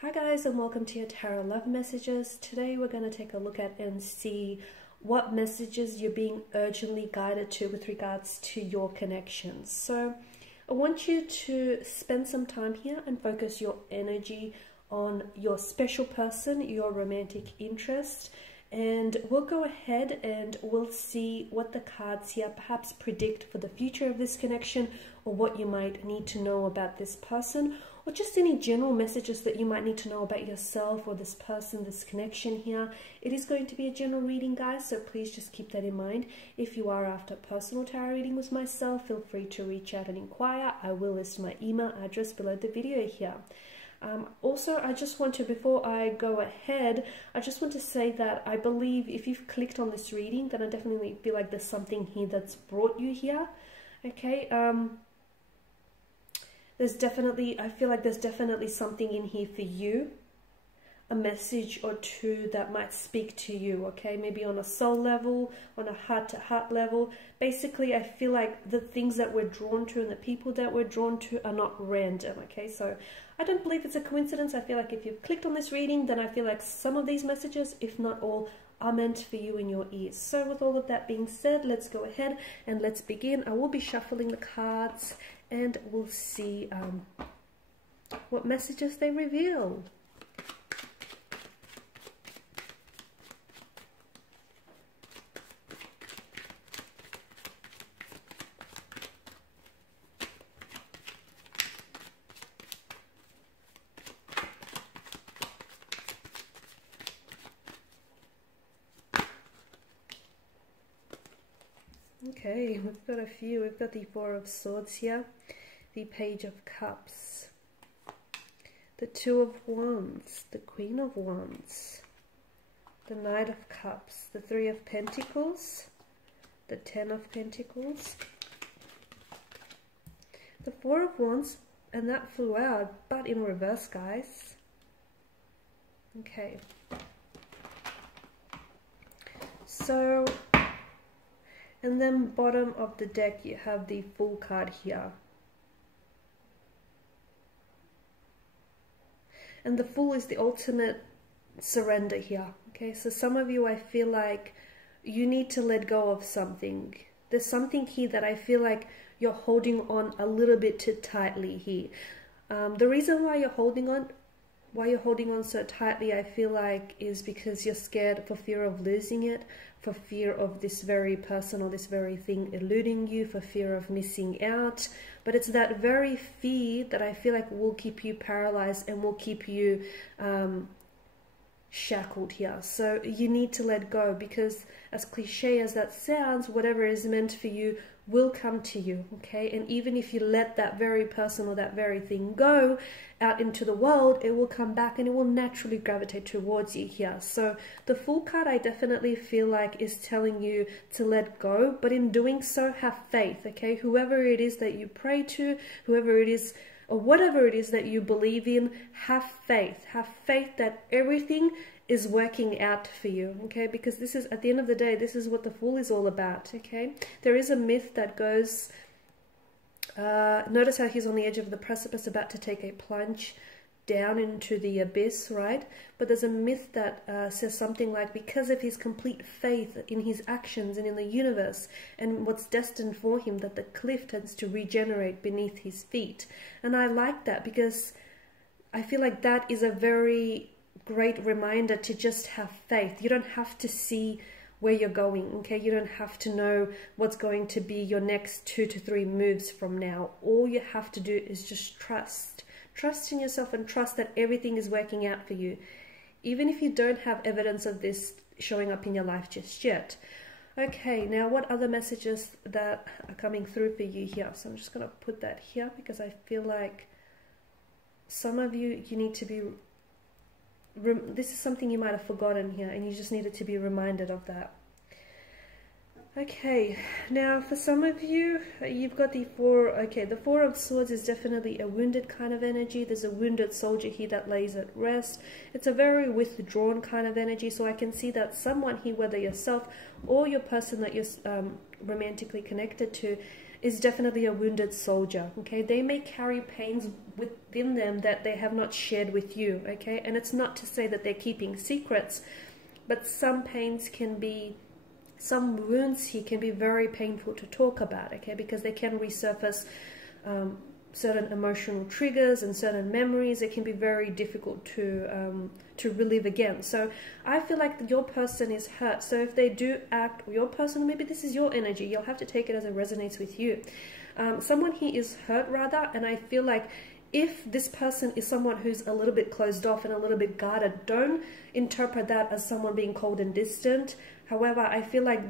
Hi guys, and welcome to your tarot love messages. Today we're going to take a look at and see what messages you're being urgently guided to with regards to your connections. So I want you to spend some time here and focus your energy on your special person, your romantic interest, and we'll go ahead and we'll see what the cards here perhaps predict for the future of this connection, or what you might need to know about this person, or just any general messages that you might need to know about yourself or this person, this connection here. It is going to be a general reading, guys, so please just keep that in mind. If you are after a personal tarot reading with myself, feel free to reach out and inquire. I will list my email address below the video here. Also, I just want to, before I go ahead, I just want to say that I believe if you've clicked on this reading, then I definitely feel like there's something here that's brought you here. Okay, I feel like there's definitely something in here for you, a message or two that might speak to you, okay? Maybe on a soul level, on a heart-to-heart level. Basically, I feel like the things that we're drawn to and the people that we're drawn to are not random, okay? So I don't believe it's a coincidence. I feel like if you've clicked on this reading, then I feel like some of these messages, if not all, are meant for you in your ears. So with all of that being said, let's go ahead and let's begin. I will be shuffling the cards and we'll see what messages they reveal. Okay, we've got a few. We've got the Four of Swords here, the Page of Cups, the Two of Wands, the Queen of Wands, the Knight of Cups, the Three of Pentacles, the Ten of Pentacles, the Four of Wands, and that flew out, but in reverse, guys. Okay. So, and then bottom of the deck you have the Fool card here. And the Fool is the ultimate surrender here. Okay, so some of you, I feel like you need to let go of something. There's something here that I feel like you're holding on a little bit too tightly here. The reason why you're holding on so tightly, I feel like, is because you're scared for fear of losing it, for fear of this very person or this very thing eluding you, for fear of missing out. But it's that very fear that I feel like will keep you paralyzed and will keep you shackled here. So you need to let go, because as cliche as that sounds, whatever is meant for you will come to you, okay? And even if you let that very person or that very thing go out into the world, it will come back and it will naturally gravitate towards you here. So the Fool card, I definitely feel like, is telling you to let go, but in doing so, have faith, okay? Whoever it is that you pray to, whoever it is, or whatever it is that you believe in, have faith. Have faith that everything is working out for you, okay? Because this is, at the end of the day, this is what the Fool is all about, okay? There is a myth that goes, notice how he's on the edge of the precipice about to take a plunge down into the abyss, right? But there's a myth that says something like, because of his complete faith in his actions and in the universe and what's destined for him, that the cliff tends to regenerate beneath his feet. And I like that, because I feel like that is a very great reminder to just have faith. You don't have to see where you're going, okay? You don't have to know what's going to be your next 2 to 3 moves from now. All you have to do is just trust. Trust in yourself and trust that everything is working out for you, even if you don't have evidence of this showing up in your life just yet. Okay, now what other messages that are coming through for you here? So I'm just going to put that here, because I feel like some of you need to be, this is something you might have forgotten here, and you just needed to be reminded of that. Okay, now for some of you, you've got the the Four of Swords is definitely a wounded kind of energy. There's a wounded soldier here that lays at rest. It's a very withdrawn kind of energy, so I can see that someone here, whether yourself or your person that you're romantically connected to, is definitely a wounded soldier, okay? They may carry pains within them that they have not shared with you, okay? And it's not to say that they're keeping secrets, but some pains can be, some wounds here can be very painful to talk about, okay? Because they can resurface certain emotional triggers and certain memories. It can be very difficult to relive again. So I feel like your person is hurt. So if they do act, or your person, maybe this is your energy, you'll have to take it as it resonates with you. Someone here is hurt rather, and I feel like if this person is someone who's a little bit closed off and a little bit guarded, don't interpret that as someone being cold and distant. However, I feel like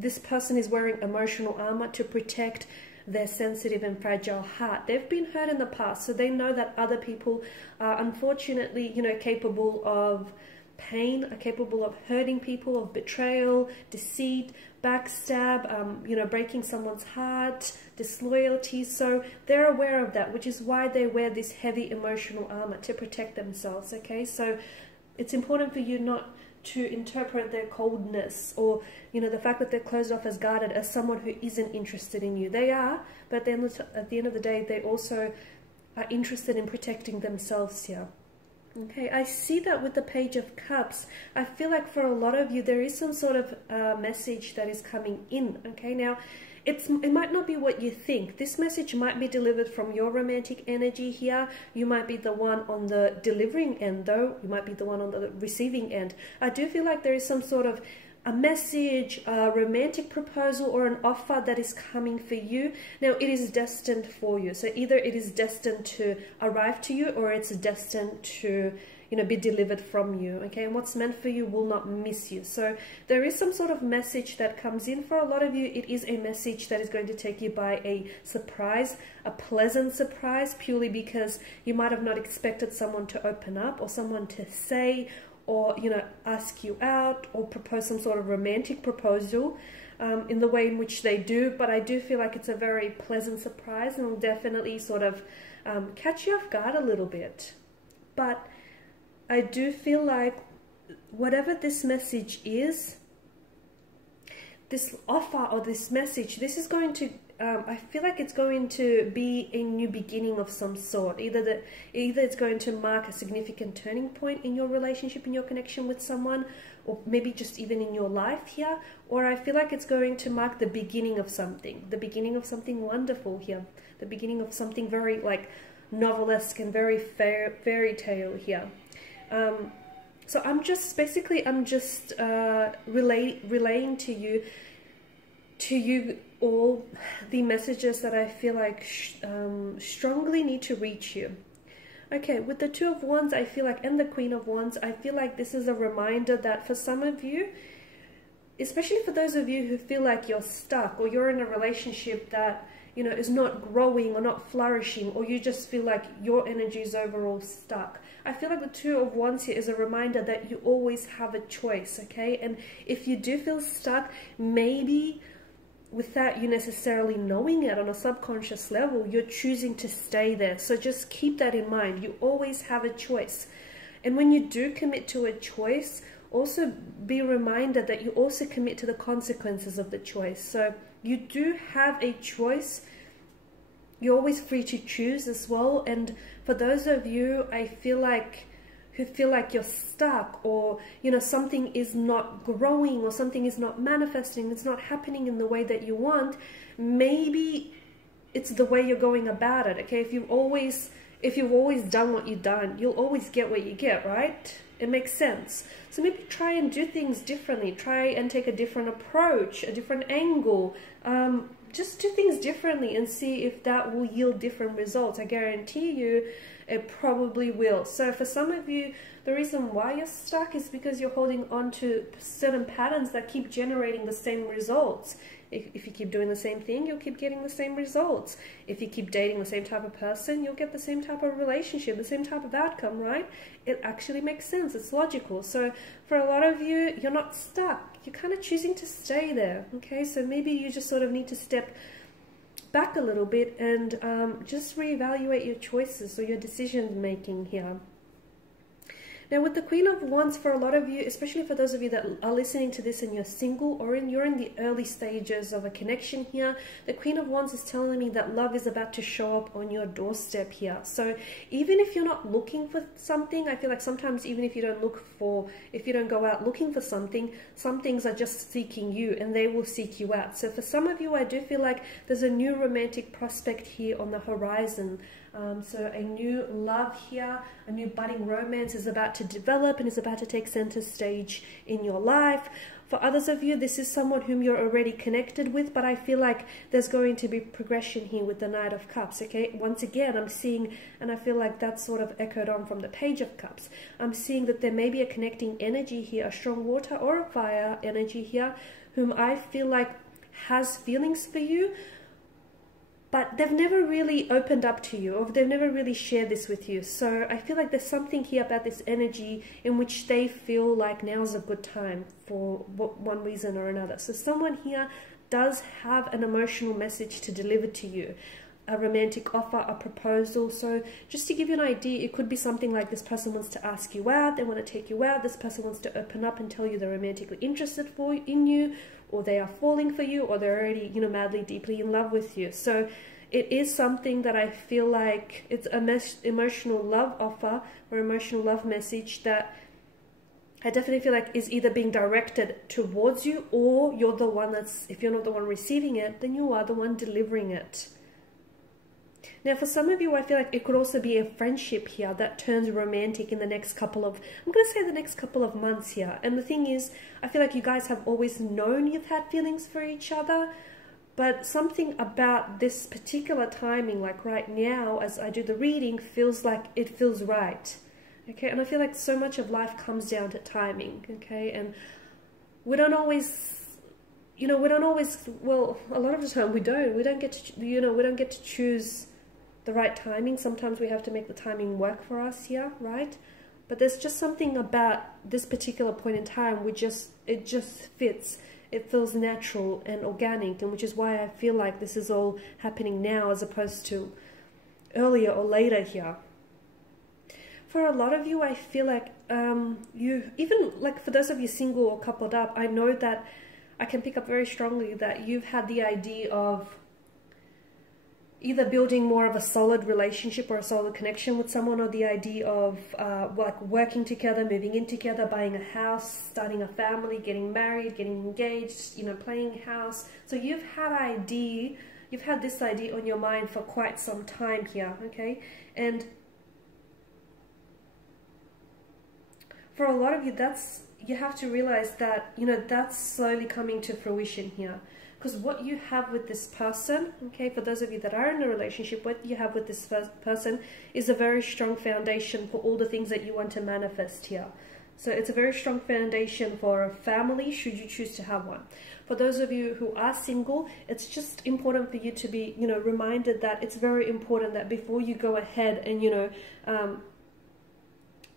this person is wearing emotional armor to protect their sensitive and fragile heart. They've been hurt in the past, so they know that other people are unfortunately, you know, capable of pain, are capable of hurting people, of betrayal, deceit, backstab, you know, breaking someone's heart, disloyalty. So they're aware of that, which is why they wear this heavy emotional armor, to protect themselves, okay? So it's important for you not to interpret their coldness, or, you know, the fact that they're closed off as guarded, as someone who isn't interested in you. They are, but then at the end of the day, they also are interested in protecting themselves here. Okay, I see that with the Page of Cups. I feel like for a lot of you, there is some sort of message that is coming in, okay? Now, it might not be what you think. This message might be delivered from your romantic energy here. You might be the one on the delivering end, though. You might be the one on the receiving end. I do feel like there is some sort of a message, a romantic proposal, or an offer that is coming for you. Now, it is destined for you. So either it is destined to arrive to you, or it's destined to, you know, be delivered from you, okay? And what's meant for you will not miss you. So there is some sort of message that comes in. For a lot of you, it is a message that is going to take you by a surprise, a pleasant surprise, purely because you might have not expected someone to open up, or someone to say, or, you know, ask you out, or propose some sort of romantic proposal in the way in which they do. But I do feel like it's a very pleasant surprise, and will definitely sort of catch you off guard a little bit. But I do feel like whatever this message is, this offer or this message, this is going to, I feel like it's going to be a new beginning of some sort. Either it's going to mark a significant turning point in your relationship, in your connection with someone, or maybe just even in your life here, or I feel like it's going to mark the beginning of something wonderful here, the beginning of something very like novelesque and very fairy tale here. So I'm just relaying to you all the messages that I feel like strongly need to reach you. Okay, with the Two of Wands, I feel like, and the Queen of Wands, I feel like this is a reminder that for some of you, especially for those of you who feel like you're stuck, or you're in a relationship that, you know, is not growing or not flourishing, or you just feel like your energy is overall stuck, I feel like the Two of Wands here is a reminder that you always have a choice, okay? And if you do feel stuck, maybe without you necessarily knowing it on a subconscious level, you're choosing to stay there. So just keep that in mind. You always have a choice. And when you do commit to a choice, also be reminded that you also commit to the consequences of the choice. So you do have a choice. You're always free to choose as well. And for those of you, I feel like, who feel like you're stuck, or, you know, something is not growing, or something is not manifesting, it's not happening in the way that you want, maybe it's the way you're going about it, okay? If you've always done what you've done, you'll always get what you get, right? It makes sense. So maybe try and do things differently. Try and take a different approach, a different angle. Just do things differently and see if that will yield different results. I guarantee you it probably will. So for some of you, the reason why you're stuck is because you're holding on to certain patterns that keep generating the same results. If you keep doing the same thing, you'll keep getting the same results. If you keep dating the same type of person, you'll get the same type of relationship, the same type of outcome, right? It actually makes sense. It's logical. So for a lot of you, you're not stuck. You're kind of choosing to stay there, okay? So maybe you just sort of need to step back a little bit and just reevaluate your choices or your decision making here. Now with the Queen of Wands, for a lot of you, especially for those of you that are listening to this and you're single, or you're in the early stages of a connection here, the Queen of Wands is telling me that love is about to show up on your doorstep here. So even if you're not looking for something, I feel like sometimes even if you don't go out looking for something, some things are just seeking you and they will seek you out. So for some of you, I do feel like there's a new romantic prospect here on the horizon. So a new love here, a new budding romance is about to develop and is about to take center stage in your life. For others of you, this is someone whom you're already connected with, but I feel like there's going to be progression here with the Knight of Cups, okay? Once again, I'm seeing, and I feel like that's sort of echoed on from the Page of Cups. I'm seeing that there may be a connecting energy here, a strong water or a fire energy here, whom I feel like has feelings for you, but they've never really opened up to you, or they've never really shared this with you. So I feel like there's something here about this energy in which they feel like now's a good time for one reason or another. So someone here does have an emotional message to deliver to you, a romantic offer, a proposal. So just to give you an idea, it could be something like this person wants to ask you out, they want to take you out, this person wants to open up and tell you they're romantically interested in you, or they are falling for you, or they're already, you know, madly, deeply in love with you. So it is something that I feel like it's an emotional love offer or emotional love message that I definitely feel like is either being directed towards you, or you're the one that's, if you're not the one receiving it, then you are the one delivering it. Now, for some of you, I feel like it could also be a friendship here that turns romantic in the next couple of, I'm going to say the next couple of months here. And the thing is, I feel like you guys have always known you've had feelings for each other, but something about this particular timing, like right now, as I do the reading, feels like it feels right. Okay, and I feel like so much of life comes down to timing, okay? And we don't always, you know, well, a lot of the time we don't get to, you know, we don't get to choose the right timing. Sometimes we have to make the timing work for us here, right? But there's just something about this particular point in time, it just fits. It feels natural and organic, and which is why I feel like this is all happening now as opposed to earlier or later here. For a lot of you, I feel like even like for those of you single or coupled up, I know that I can pick up very strongly that you've had the idea of either building more of a solid relationship or a solid connection with someone, or the idea of like working together, moving in together, buying a house, starting a family, getting married, getting engaged, you know, playing house. So you've had this idea on your mind for quite some time here, okay? And for a lot of you, you have to realize that, you know, that's slowly coming to fruition here. Because what you have with this person, okay, for those of you that are in a relationship, what you have with this person is a very strong foundation for all the things that you want to manifest here. So it's a very strong foundation for a family, should you choose to have one. For those of you who are single, it's just important for you to be, you know, reminded that it's very important that before you go ahead and, you know,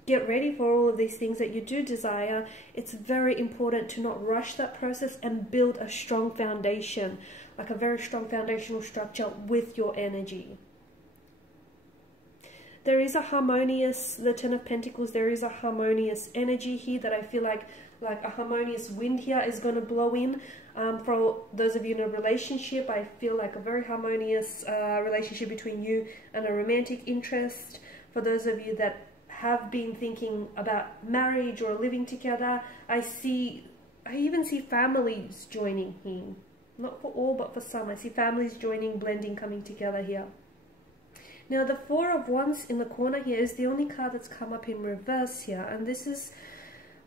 get ready for all of these things that you do desire, it's very important to not rush that process and build a strong foundation, like a very strong foundational structure with your energy. There is a harmonious, the Ten of Pentacles, there is a harmonious energy here that I feel like a harmonious wind here is going to blow in. For those of you in a relationship, I feel like a very harmonious relationship between you and a romantic interest. For those of you that have been thinking about marriage or living together, I even see families joining here. Not for all, but for some. I see families joining, blending, coming together here. Now, the Four of Wands in the corner here is the only card that's come up in reverse here. And this is,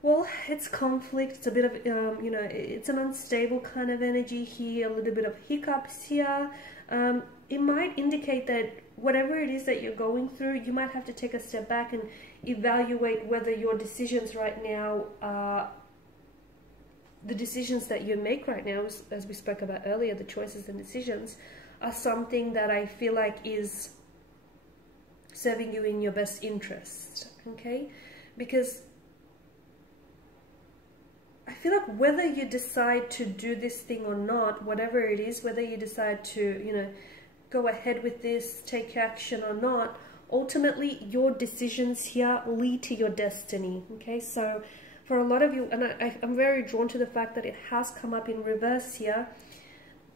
well, it's conflict. It's a bit of, you know, it's an unstable kind of energy here, a little bit of hiccups here. It might indicate that whatever it is that you're going through, you might have to take a step back and evaluate whether your decisions right now are the decisions that you make right now, as we spoke about earlier, the choices and decisions are something that I feel like is serving you in your best interest, okay? Because I feel like whether you decide to do this thing or not, whatever it is, whether you decide to, you know, go ahead with this, take action or not, ultimately your decisions here lead to your destiny. Okay, so for a lot of you, and I'm very drawn to the fact that it has come up in reverse here,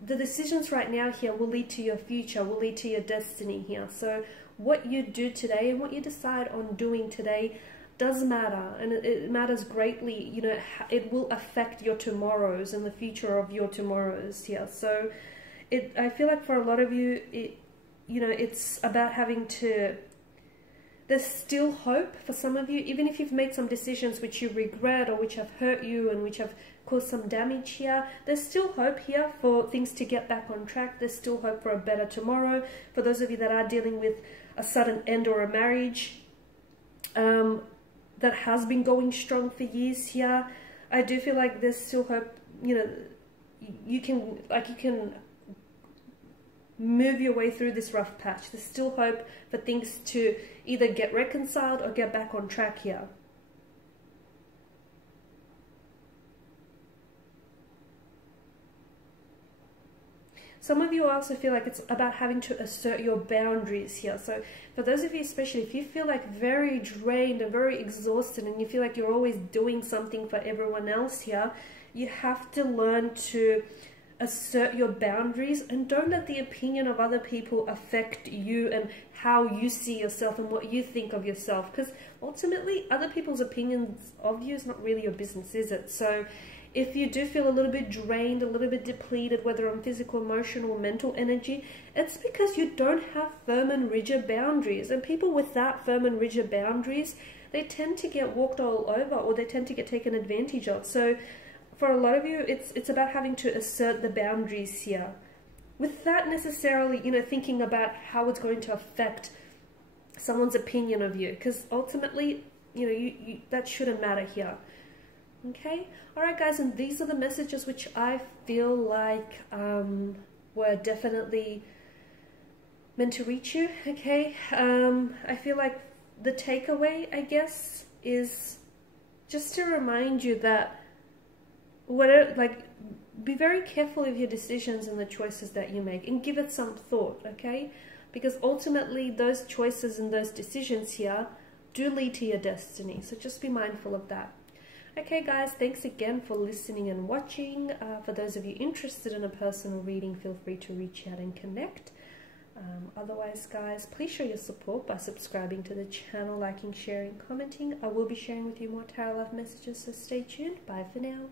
the decisions right now here will lead to your future, will lead to your destiny here. So what you do today and what you decide on doing today does matter, and it matters greatly. You know, it will affect your tomorrows and the future of your tomorrows here. So I feel like for a lot of you, you know, it's about having to, there's still hope for some of you, even if you've made some decisions which you regret or which have hurt you and which have caused some damage here. There's still hope here for things to get back on track. There's still hope for a better tomorrow. For those of you that are dealing with a sudden end or a marriage that has been going strong for years here, I do feel like there's still hope. You know, you can move your way through this rough patch. There's still hope for things to either get reconciled or get back on track here. Some of you also feel like it's about having to assert your boundaries here. So for those of you, especially if you feel like very drained and very exhausted and you feel like you're always doing something for everyone else here, you have to learn to assert your boundaries and don't let the opinion of other people affect you and how you see yourself and what you think of yourself, because ultimately other people's opinions of you is not really your business, is it? So if you do feel a little bit drained, a little bit depleted, whether on physical, emotional, or mental energy, it's because you don't have firm and rigid boundaries. And people without firm and rigid boundaries, they tend to get walked all over, or they tend to get taken advantage of. So for a lot of you, it's about having to assert the boundaries here, without necessarily, you know, thinking about how it's going to affect someone's opinion of you, because ultimately, you know, that shouldn't matter here. Okay, all right, guys, and these are the messages which I feel like were definitely meant to reach you. Okay, I feel like the takeaway, I guess, is just to remind you that whatever, like, be very careful of your decisions and the choices that you make, and give it some thought. Okay, because ultimately those choices and those decisions here do lead to your destiny. So just be mindful of that. Okay, guys, thanks again for listening and watching. For those of you interested in a personal reading, feel free to reach out and connect. Otherwise, guys, please show your support by subscribing to the channel, liking, sharing, commenting. I will be sharing with you more tarot love messages, so stay tuned. Bye for now.